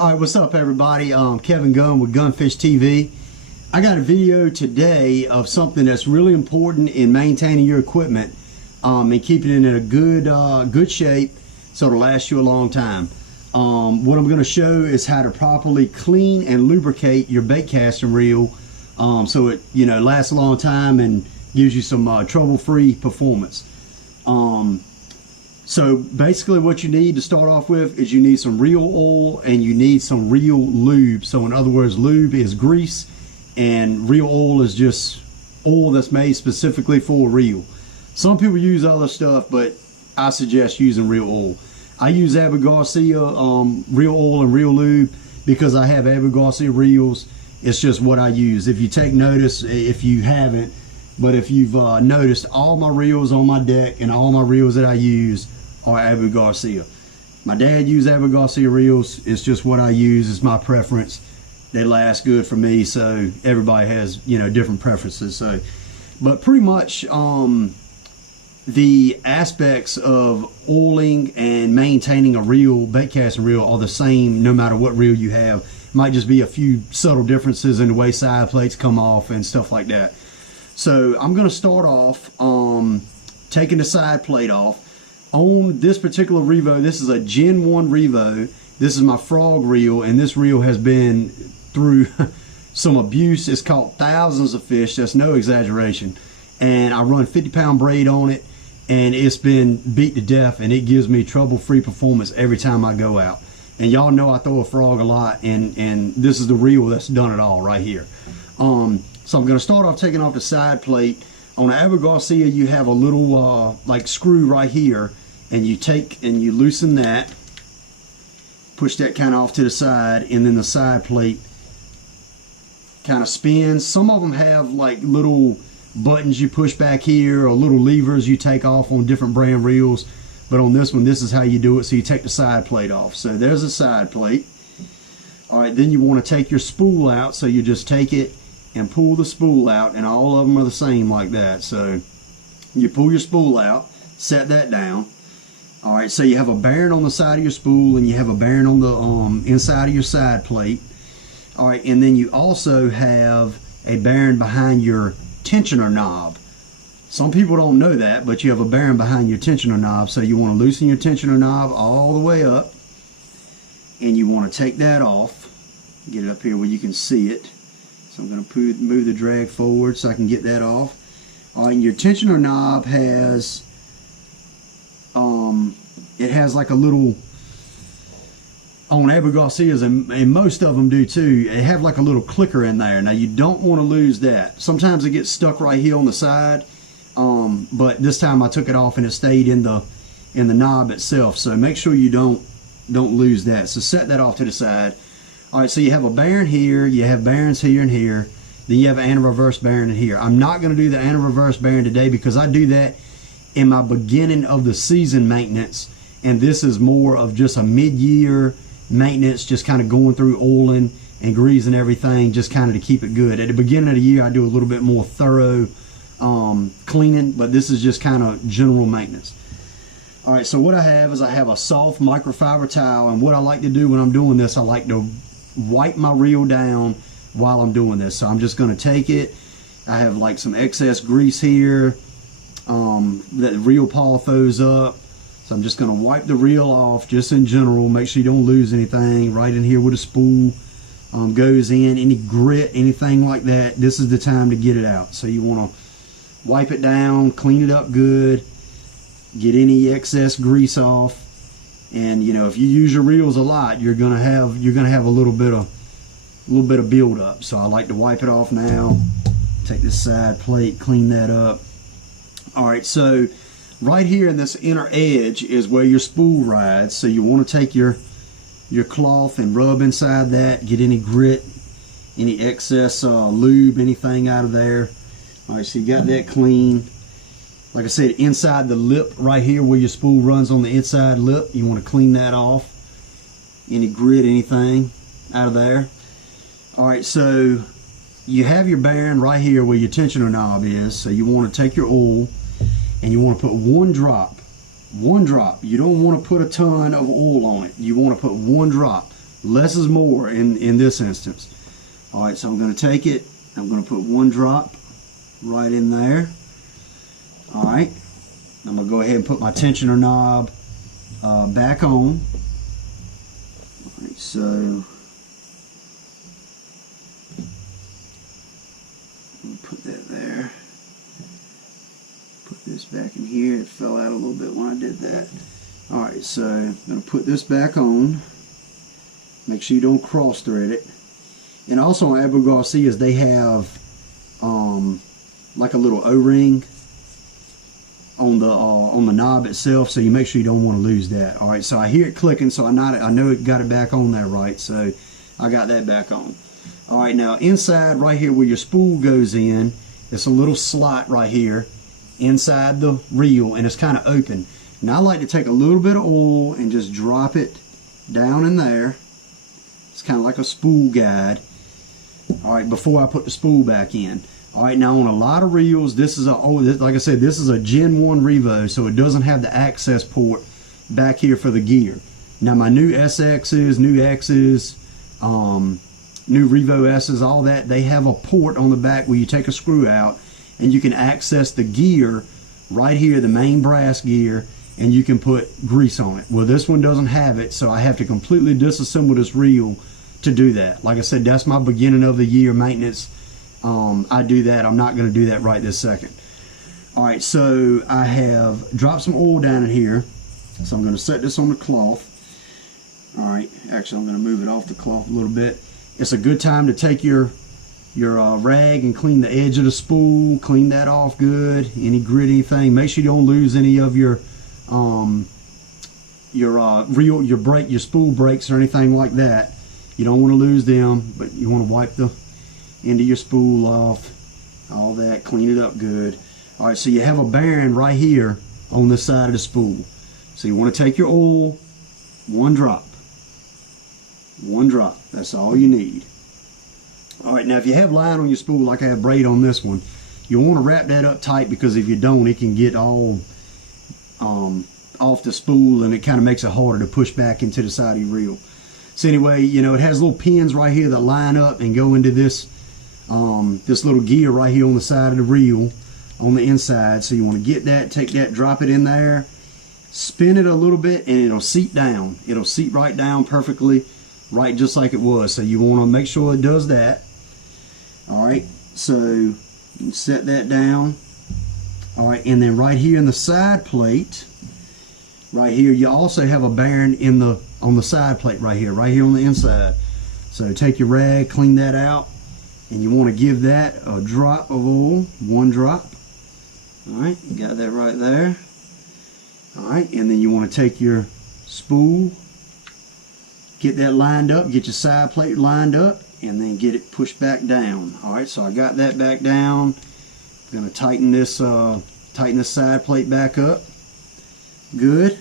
Alright, what's up everybody? Kevin Gunn with GunnFishTV. I got a video today of something that's really important in maintaining your equipment and keeping it in a good shape so it'll last you a long time. What I'm going to show is how to properly clean and lubricate your bait casting reel so it lasts a long time and gives you some trouble-free performance. So basically what you need to start off with is you need some reel oil and you need some reel lube. So in other words, lube is grease and reel oil is just oil that's made specifically for a reel. Some people use other stuff, but I suggest using reel oil. I use Abu Garcia reel oil and reel lube because I have Abu Garcia reels. It's just what I use. If you take notice, if you haven't, but if you've noticed, all my reels on my deck and all my reels that I use are Abu Garcia. My dad used Abu Garcia reels. It's just what I use. It's my preference. They last good for me. So everybody has different preferences. So, but pretty much the aspects of oiling and maintaining a reel, bait casting reel, are the same no matter what reel you have. Might just be a few subtle differences in the way side plates come off and stuff like that. So I'm going to start off taking the side plate off. On this particular Revo, this is a Gen 1 Revo. This is my frog reel, and this reel has been through some abuse. It's caught thousands of fish. That's no exaggeration. And I run 50-pound braid on it, and it's been beat to death, and it gives me trouble-free performance every time I go out. And y'all know I throw a frog a lot, and this is the reel that's done it all right here. So I'm going to start off taking off the side plate. On the Abu Garcia, you have a little like screw right here, and you take and you loosen that, push that kind of off to the side, and then the side plate kind of spins. Some of them have like little buttons you push back here, or little levers you take off on different brand reels, but on this one, this is how you do it. So you take the side plate off. So there's a side plate. All right, then you want to take your spool out, so you just take it and pull the spool out, and all of them are the same like that. So you pull your spool out, set that down. All right, so you have a bearing on the side of your spool, and you have a bearing on the inside of your side plate. All right, and then you also have a bearing behind your tensioner knob. Some people don't know that, but you have a bearing behind your tensioner knob. So you want to loosen your tensioner knob all the way up, and you want to take that off. Get it up here where you can see it. So I'm going to move the drag forward so I can get that off. All right, and your tensioner knob has it has like a little, on Abu Garcia's, and most of them do too, they have like a little clicker in there. Now you don't want to lose that. Sometimes it gets stuck right here on the side, but this time I took it off and it stayed in the knob itself. So make sure you don't lose that. So set that off to the side. All right, so you have a bearing here, you have bearings here and here, then you have an anti-reverse bearing in here. I'm not going to do the anti-reverse bearing today because I do that in my beginning of the season maintenance, and this is more of just a mid-year maintenance, just kind of going through oiling and greasing everything, just kind of to keep it good. At the beginning of the year, I do a little bit more thorough cleaning, but this is just kind of general maintenance. All right, so what I have is I have a soft microfiber towel, and what I like to do when I'm doing this, I like to wipe my reel down while I'm doing this. So I'm just going to take it. I have like some excess grease here that the reel paw throws up. So I'm just going to wipe the reel off just in general. Make sure you don't lose anything. Right in here where the spool goes in. Any grit, anything like that, this is the time to get it out. So you want to wipe it down, clean it up good, get any excess grease off. And if you use your reels a lot, you're gonna have a little bit of build up. So I like to wipe it off now. Take this side plate, clean that up. All right, so right here in this inner edge is where your spool rides. So you want to take your cloth and rub inside that, get any grit, any excess lube, anything out of there. All right, so you got that clean. Like I said, inside the lip right here where your spool runs on the inside lip, you want to clean that off. Any grit, anything out of there. All right, so you have your bearing right here where your tensioner knob is. So you want to take your oil and you want to put one drop. You don't want to put a ton of oil on it. You want to put one drop Less is more in this instance. All right, so I'm going to take it. I'm going to put 1 drop right in there. All right, I'm going to go ahead and put my tensioner knob back on. All right, so put that there. Put this back in here. It fell out a little bit when I did that. Alright, so I'm going to put this back on. Make sure you don't cross thread it. And also on Abu Garcia's, they have like a little O-ring on the knob itself, so you make sure you don't want to lose that. Alright, so I hear it clicking, so I know it got it back on there right, so I got that back on. Alright, now inside right here where your spool goes in, it's a little slot right here inside the reel, and it's kind of open. Now I like to take a little bit of oil and just drop it down in there. It's kind of like a spool guide. Alright, before I put the spool back in. Alright, now on a lot of reels, this is like I said, this is a Gen 1 Revo, so it doesn't have the access port back here for the gear. Now my new SXs, new X's, new Revo S's, all that, they have a port on the back where you take a screw out and you can access the gear right here, the main brass gear, and you can put grease on it. Well, this one doesn't have it, so I have to completely disassemble this reel to do that. Like I said, that's my beginning of the year maintenance. I do that. I'm not going to do that right this second. Alright, so I have dropped some oil down in here, so I'm going to set this on the cloth. Alright, actually I'm going to move it off the cloth a little bit. It's a good time to take your rag and clean the edge of the spool, clean that off good, any grit, anything. Make sure you don't lose any of your spool brakes or anything like that. You don't want to lose them, but you want to wipe the end of your spool off, all that, clean it up good. All right, so you have a bearing right here on this side of the spool. So you want to take your oil, 1 drop. 1 drop, that's all you need. Alright, now if you have line on your spool like I have braid on this one, you'll want to wrap that up tight, because if you don't, it can get all off the spool, and it kind of makes it harder to push back into the side of your reel. So anyway, you know, it has little pins right here that line up and go into this this little gear right here on the side of the reel on the inside. So you want to get that, take that, drop it in there, spin it a little bit, and it'll seat down. It'll seat right down perfectly, right just like it was. So you want to make sure it does that. Alright, so you can set that down. Alright, and then right here in the side plate, right here, you also have a bearing on the side plate right here on the inside. So take your rag, clean that out, and you want to give that a drop of oil, 1 drop. Alright, you got that right there. Alright, and then you want to take your spool, get that lined up, get your side plate lined up, and then get it pushed back down. Alright, so I got that back down. I'm going to tighten this side plate back up. Good.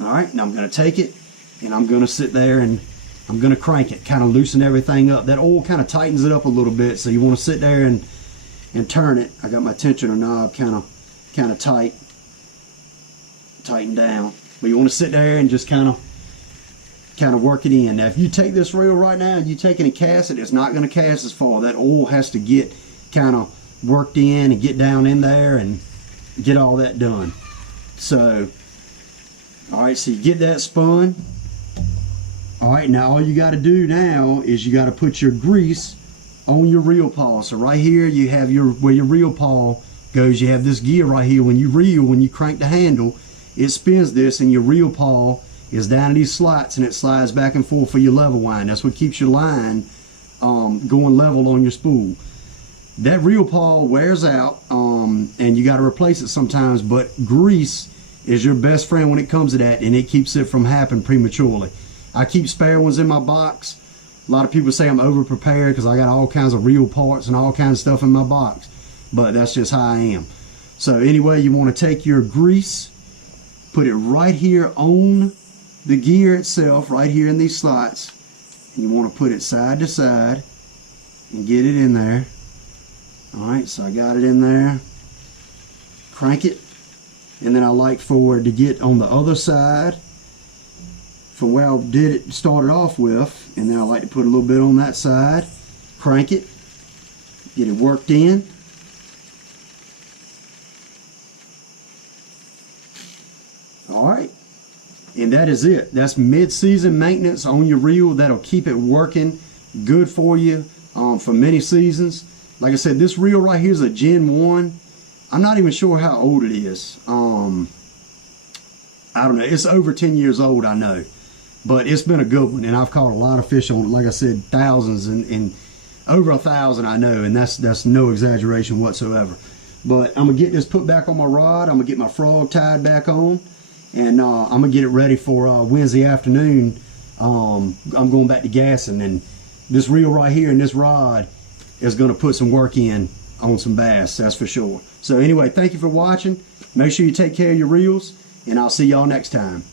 Alright, now I'm going to take it, and I'm going to sit there and I'm going to crank it, kind of loosen everything up. That oil kind of tightens it up a little bit, so you want to sit there and turn it. I got my tensioner knob kind of tightened down. But you want to sit there and just kind of work it in. Now if you take this reel right now and you take it and cast it, it's not going to cast as far. That oil has to get kind of worked in and get down in there and get all that done. So alright, so you get that spun. Alright, now all you got to do now is you got to put your grease on your reel paw. So right here you have where your reel paw goes, you have this gear right here. When you reel, when you crank the handle, it spins this, and your reel paw is down in these slots, and it slides back and forth for your level wind. That's what keeps your line going level on your spool. That reel paw wears out, and you got to replace it sometimes, but grease is your best friend when it comes to that, and it keeps it from happening prematurely. I keep spare ones in my box. A lot of people say I'm over prepared because I got all kinds of reel parts and all kinds of stuff in my box, but that's just how I am. So anyway, you want to take your grease, put it right here on the gear itself, right here in these slots, and you want to put it side to side and get it in there. Alright, so I got it in there. Crank it, and then I like for it to get on the other side from where I did it started off with, and then I like to put a little bit on that side, crank it, get it worked in. Alright, and that is it. That's mid-season maintenance on your reel. That'll keep it working good for you for many seasons. Like I said, this reel right here is a Gen 1. I'm not even sure how old it is. I don't know. It's over 10 years old, I know. But it's been a good one, and I've caught a lot of fish on it. Like I said, thousands and over 1,000, I know, and that's no exaggeration whatsoever. But I'm going to get this put back on my rod. I'm going to get my frog tied back on, and I'm going to get it ready for Wednesday afternoon. I'm going back to gassing, and this reel right here and this rod is going to put some work in on some bass, that's for sure. So anyway, thank you for watching. Make sure you take care of your reels, and I'll see y'all next time.